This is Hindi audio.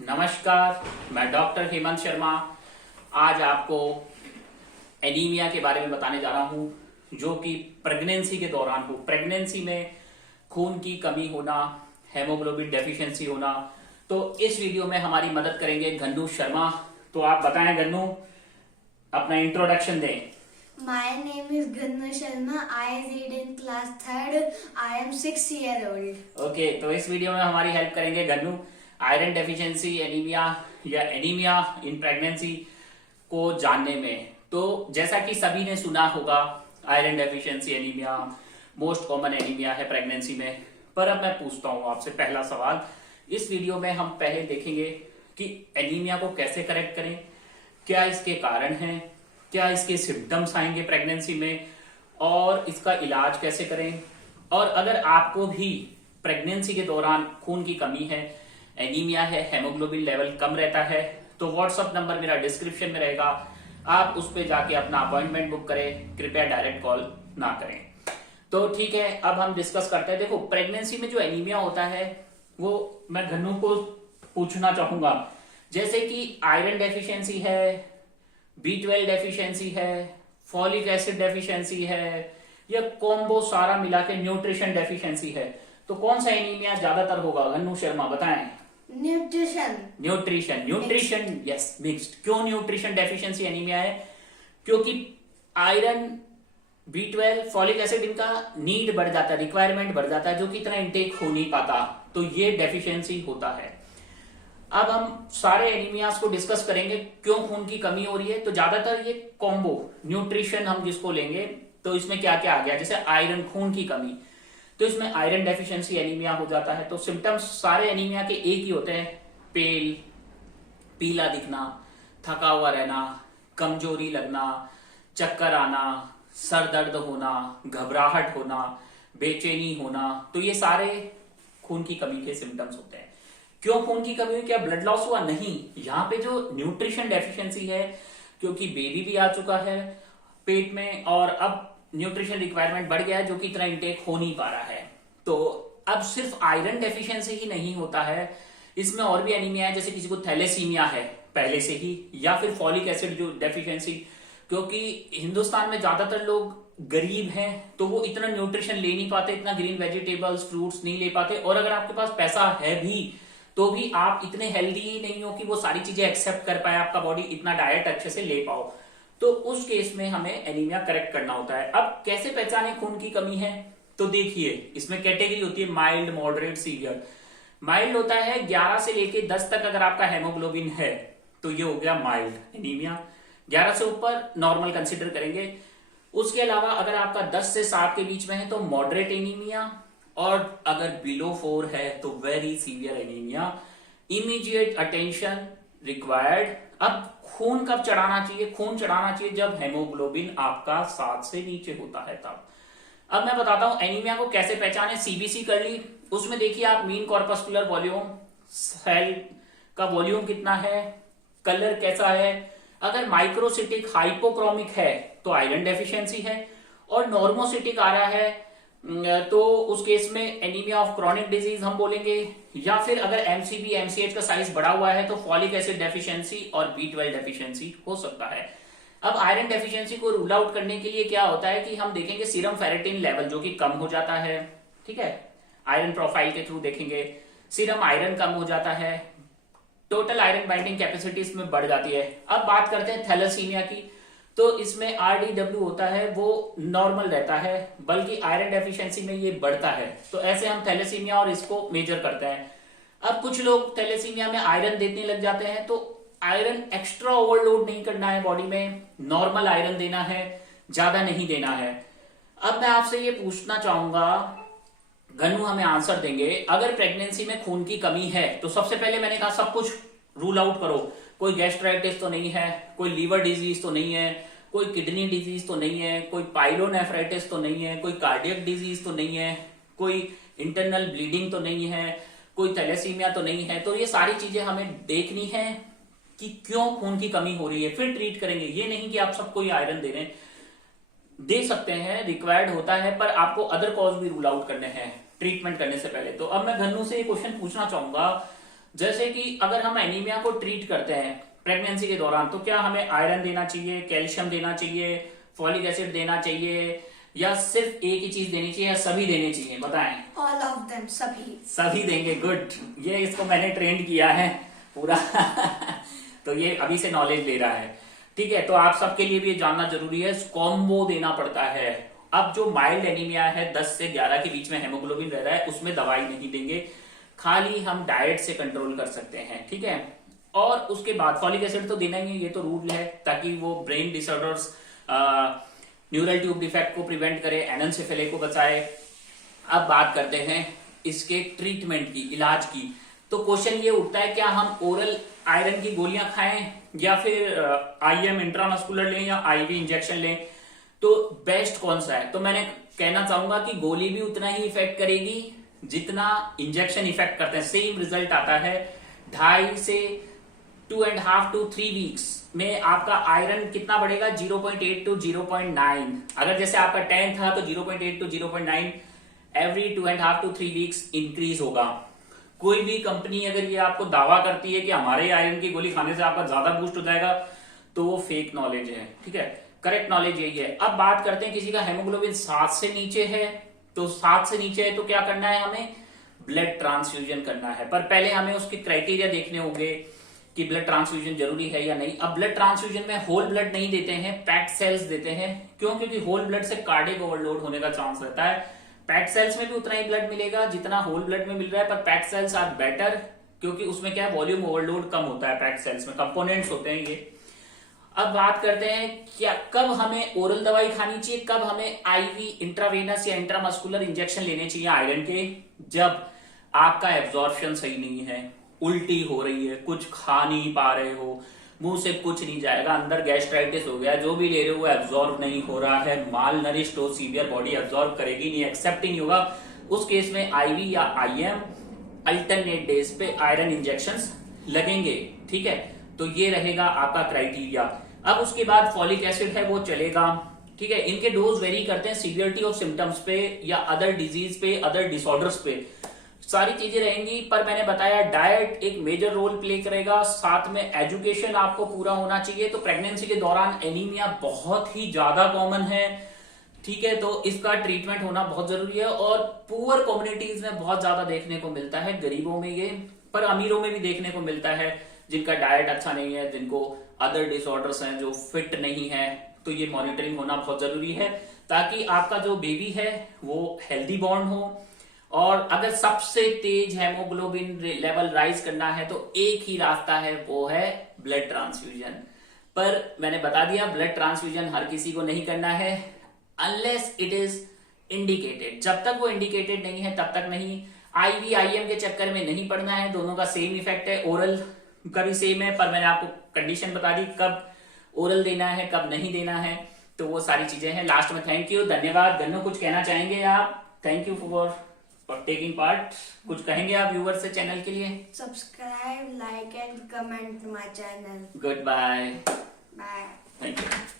नमस्कार, मैं डॉक्टर हेमंत शर्मा आज आपको एनीमिया के बारे में बताने जा रहा हूं जो कि प्रेगनेंसी के दौरान हो। प्रेगनेंसी में खून की कमी होना, हेमोग्लोबिन डेफिशिएंसी होना। तो इस वीडियो में हमारी मदद करेंगे गन्नू शर्मा। तो आप बताएं गन्नू, अपना इंट्रोडक्शन दें। My name is Gannu Sharma. I read in class 3rd. I am 6 years old. Okay, तो इस वीडियो में हमारी हेल्प करेंगे गन्नू आयरन डेफिशिएंसी एनीमिया या एनीमिया इन प्रेगनेंसी को जानने में। तो जैसा कि सभी ने सुना होगा, iron deficiency anaemia most common anaemia है प्रेगनेंसी में। पर अब मैं पूछता हूं आपसे पहला सवाल। इस वीडियो में हम पहले देखेंगे कि एनीमिया को कैसे करेक्ट करें, क्या इसके कारण हैं, क्या इसके सिम्टम्स आएंगे प्रेगनेंसी में, और इसका इलाज कैसे करें। और अगर आपको भी प्रेगनेंसी के दौरान खून की कमी है, एनीमिया है, हेमोग्लोबिन लेवल कम रहता है, तो व्हाट्सएप नंबर मेरा डिस्क्रिप्शन में रहेगा, आप उस पर जाके अपना अपॉइंटमेंट बुक करें। कृपया डायरेक्ट कॉल ना करें। तो ठीक है, अब हम डिस्कस करते हैं। देखो, प्रेगनेंसी में जो एनीमिया होता है वो मैं गन्नू को पूछना चाहूंगा, जैसे कि आयरन डेफिशिएंसी है, B12 डेफिशिएंसी है, फॉलिक एसिड डेफिशिएंसी है, या कॉम्बो सारा मिला के न्यूट्रिशन डेफिशिएंसी है, तो कौन सा एनीमिया ज्यादातर होगा गन्नू शर्मा, बताएं। Nutrition yes, mixed. क्यों न्यूट्रिशन डेफिशिएंसी एनीमिया है? क्योंकि आयरन, B12, फॉलिक एसिड, इनका नीड बढ़ जाता है, रिक्वायरमेंट बढ़ जाता है, जो कि इतना इंटेक हो नहीं पाता, तो ये डेफिशिएंसी होता है। अब हम सारे एनीमियास को डिस्कस करेंगे, क्यों खून की कमी हो रही है। तो ज्यादातर ये कॉम्बो न्यूट्रिशन हम जिसको लेंगे, तो इसमें क्या क्या आ गया, जैसे आयरन, खून की कमी, तो इसमें आयरन डेफिशिएंसी एनीमिया हो जाता है। तो सिम्टम्स सारे एनीमिया के एक ही होते हैं, पेल, पीला दिखना, थका हुआ रहना, कमजोरी लगना, चक्कर आना, सर दर्द होना, घबराहट होना, बेचैनी होना, तो ये सारे खून की कमी के सिम्टम्स होते हैं। क्यों खून की कमी हुई? क्या ब्लड लॉस हुआ? नहीं, यहाँ पे जो न्यूट्रिशन डेफिशिएंसी है, क्योंकि बेबी भी आ चुका है पेट में और अब न्यूट्रिशन रिक्वायरमेंट बढ़ गया है, जो कि इतना इंटेक हो नहीं पा रहा है। तो अब सिर्फ आयरन डेफिशिएंसी ही नहीं होता है, इसमें और भी एनीमिया है, जैसे किसी को थैलेसीमिया है पहले से ही, या फिर फॉलिक एसिड जो डेफिशिएंसी, क्योंकि हिंदुस्तान में ज्यादातर लोग गरीब हैं, तो वो इतना न्यूट्रिशन ले नहीं पाते, इतना ग्रीन वेजिटेबल्स, फ्रूट्स नहीं ले पाते, और अगर आपके पास पैसा है भी तो भी आप इतने हेल्दी ही नहीं हो कि वो सारी चीजें एक्सेप्ट कर पाए, आपका बॉडी इतना डाइट अच्छे से ले पाओ। तो उस केस में हमें एनीमिया करेक्ट करना होता है। अब कैसे पहचाने खून की कमी है? तो देखिए, इसमें कैटेगरी होती है माइल्ड, मॉडरेट, सीवियर। माइल्ड होता है 11 से लेके 10 तक अगर आपका हेमोग्लोबिन है तो ये हो गया माइल्ड एनीमिया। 11 से ऊपर नॉर्मल कंसिडर करेंगे। उसके अलावा अगर आपका 10 से 7 के बीच में है तो मॉडरेट एनीमिया, और अगर बिलो 4 है तो very severe anaemia. Immediate attention required. अब खून कब चढ़ाना चाहिए? खून चढ़ाना चाहिए जब हेमोग्लोबिन आपका 7 से नीचे होता है, तब। अब मैं बताता हूं एनीमिया को कैसे पहचाने। सीबीसी कर ली, उसमें देखिए आप मीन कॉर्पस्कुलर वॉल्यूम, सेल का वॉल्यूम कितना है, कलर कैसा है। अगर माइक्रोसिटिक हाइपोक्रोमिक है तो आयरन डेफिशिएंसी है, और नॉर्मोसिटिक आ रहा है तो उस केस में एनीमिया ऑफ क्रॉनिक डिजीज हम बोलेंगे, या फिर अगर एमसीबी, एमसीएच का साइज बढ़ा हुआ है तो फॉलिक एसिड डेफिशिएंसी और B12 डेफिशिएंसी हो सकता है। अब आयरन डेफिशिएंसी को रूल आउट करने के लिए क्या होता है कि हम देखेंगे सीरम फेरेटिन लेवल जो कि कम हो जाता है, ठीक है, आयरन प्रोफाइल के थ्रू देखेंगे, सीरम आयरन कम हो जाता है, टोटल आयरन बाइंडिंग कैपेसिटी इसमें बढ़ जाती है। अब बात करते हैं थैलेसीमिया की, तो इसमें RDW होता है, वो नॉर्मल रहता है, बल्कि आयरन डेफिशिएंसी में ये बढ़ता है। तो ऐसे हम थैलेसीमिया और इसको मेजर करते हैं। अब कुछ लोग थैलेसीमिया में आयरन देने लग जाते हैं, तो आयरन एक्स्ट्रा ओवरलोड नहीं करना है बॉडी में, नॉर्मल आयरन देना है, ज्यादा नहीं देना है। अब मैं आपसे ये पूछना चाहूंगा, गन्नू हमें आंसर देंगे, अगर प्रेगनेंसी में खून की कमी है तो सबसे पहले मैंने कहा सब कुछ रूल आउट करो। कोई गैस्ट्राइटिस तो नहीं है, कोई लीवर डिजीज तो नहीं है, कोई किडनी डिजीज तो नहीं है, कोई पाइलोनेफ्राइटिस तो नहीं है, कोई कार्डियक डिजीज तो नहीं है, कोई इंटरनल ब्लीडिंग तो नहीं है, कोई थैलेसीमिया तो नहीं है। तो ये सारी चीजें हमें देखनी है कि क्यों खून की कमी हो रही है, फिर ट्रीट करेंगे। ये नहीं कि आप सबको ही आयरन दे रहे हैं, दे सकते हैं, रिक्वायर्ड होता है, पर आपको अदर कॉज भी रूल आउट करने हैं ट्रीटमेंट करने से पहले। तो अब मैं गन्नू से ये क्वेश्चन पूछना चाहूंगा, जैसे कि अगर हम एनीमिया को ट्रीट करते हैं प्रेगनेंसी के दौरान, तो क्या हमें आयरन देना चाहिए, कैल्शियम देना चाहिए, फॉलिक एसिड देना चाहिए, या सिर्फ एक ही चीज देनी चाहिए, या सभी देने चाहिए, बताएं। All of them, सभी देंगे, गुड। ये इसको मैंने ट्रेंड किया है पूरा तो ये अभी से नॉलेज ले रहा है, ठीक है। तो आप सबके लिए भी ये जानना जरूरी है, कॉम्बो देना पड़ता है। अब जो माइल्ड एनीमिया है, 10 से 11 के बीच में हेमोग्लोबिन रह रहा है, उसमें दवाई नहीं देंगे, खाली हम डाइट से कंट्रोल कर सकते हैं, ठीक है। और उसके बाद फॉलिक एसिड तो देना ही है, ये तो रूल है, ताकि वो brain disorders, neural tube defect को प्रिवेंट करे, एनेंसेफेली को बचाए। अब बात करते हैं इसके ट्रीटमेंट की, इलाज की। तो क्वेश्चन ये उठता है, क्या हम ओरल आयरन की गोलियां खाएं, या फिर आईएम इंट्रामस्कुलर लें, या आईवी इंजेक्शन लें, तो बेस्ट कौन सा है? तो मैंने कहना चाहूंगा कि गोली भी उतना ही इफेक्ट करेगी जितना इंजेक्शन इफेक्ट करते हैं। सेम रिजल्ट आता है, 2.5 से 2.5 to 3 वीक्स में आपका आयरन कितना बढ़ेगा, 0.8 to 0.9। अगर जैसे आपका 10 था तो 0.8 to 0.9 every 2.5 to 3 weeks increase होगा। कोई भी कंपनी अगर ये आपको दावा करती है कि हमारे आयरन की गोली खाने से आपका ज्यादा बूस्ट हो जाएगा, तो वो फेक नॉलेज है, ठीक है। करेक्ट नॉलेज यही है। अब बात करते हैं, किसी का हेमोग्लोबिन 7 से नीचे है, तो 7 से नीचे है तो क्या करना है, हमें ब्लड ट्रांसफ्यूजन करना है। पर पहले हमें उसके क्राइटेरिया देखने होंगे कि ब्लड ट्रांसफ्यूजन जरूरी है या नहीं। अब ब्लड ट्रांसफ्यूजन में होल ब्लड नहीं देते हैं, पैक्ड सेल्स देते हैं। क्यों? क्योंकि होल ब्लड से कार्डियक ओवरलोड होने का चांस रहता है। पैक्ड सेल्स में भी उतना ही ब्लड मिलेगा जितना होल ब्लड में मिल रहा है, पर पैक्ड सेल्स आर बेटर, क्योंकि उसमें क्या है, वॉल्यूम ओवरलोड कम होता है। पैक्ड सेल्स में कंपोनेंट्स होते हैं ये। अब बात करते हैं, क्या कब हमें ओरल दवाई खानी चाहिए, कब हमें आईवी इंट्रावेनस या इंट्रामस्कुलर इंजेक्शन लेने चाहिए आयरन के? जब आपका एब्जॉर्प्शन सही नहीं है, उल्टी हो रही है, कुछ खा नहीं पा रहे हो, मुंह से कुछ नहीं जाएगा, अंदर गैस्ट्राइटिस हो गया, जो भी ले रहे हो वो एब्जॉर्ब नहीं हो रहा है, माल नरिश्ड हो, सीवियर बॉडी एब्जॉर्ब करेगी नहीं, एक्सेप्ट ही नहीं होगा, उस केस में आईवी या आईएम अल्टरनेट डेज पे आयरन इंजेक्शंस लगेंगे, ठीक है। तो ये रहेगा आपका क्राइटेरिया। अब उसके बाद फॉलिक एसिड है वो चलेगा, ठीक है। इनके डोज वेरी करते हैं सीवियरिटी ऑफ सिम्टम्स पे, या अदर डिजीज पे, अदर डिसऑर्डर्स पे, सारी चीजें रहेंगी। पर मैंने बताया डाइट एक मेजर रोल प्ले करेगा, साथ में एजुकेशन आपको पूरा होना चाहिए। तो प्रेगनेंसी के दौरान एनीमिया बहुत ही ज्यादा कॉमन है, ठीक है, तो इसका ट्रीटमेंट होना बहुत जरूरी है। और पुअर कम्युनिटीज में बहुत ज्यादा देखने को मिलता है, गरीबों में ये, पर अमीरों में भी देखने को मिलता है, जिनका डाइट अच्छा नहीं है, जिनको अदर डिसऑर्डर्स हैं, जो फिट नहीं है। तो ये मॉनिटरिंग होना बहुत जरूरी है, ताकि आपका जो बेबी है वो हेल्दी बॉर्न हो। और अगर सबसे तेज हेमोग्लोबिन लेवल राइज करना है तो एक ही रास्ता है, वो है ब्लड ट्रांसफ्यूजन। पर मैंने बता दिया, ब्लड ट्रांसफ्यूजन हर किसी को नहीं करना है, अनलेस इट इज इंडिकेटेड। जब तक वो इंडिकेटेड नहीं है तब तक नहीं। आईवी आईएम के चक्कर में नहीं पड़ना है, दोनों का सेम इफेक्ट है, ओरल का भी सेम है। पर मैंने आपको कंडीशन बता दी, कब ओरल देना है, कब नहीं देना है, तो वो सारी चीजें हैं। लास्ट में थैंक यू, धन्यवाद। गन्नू कुछ कहना चाहेंगे आप? Thank you for taking part. कुछ कहेंगे आप व्यूवर्स से चैनल के लिए? Subscribe, like and comment my channel. Good bye. Bye. Thank you.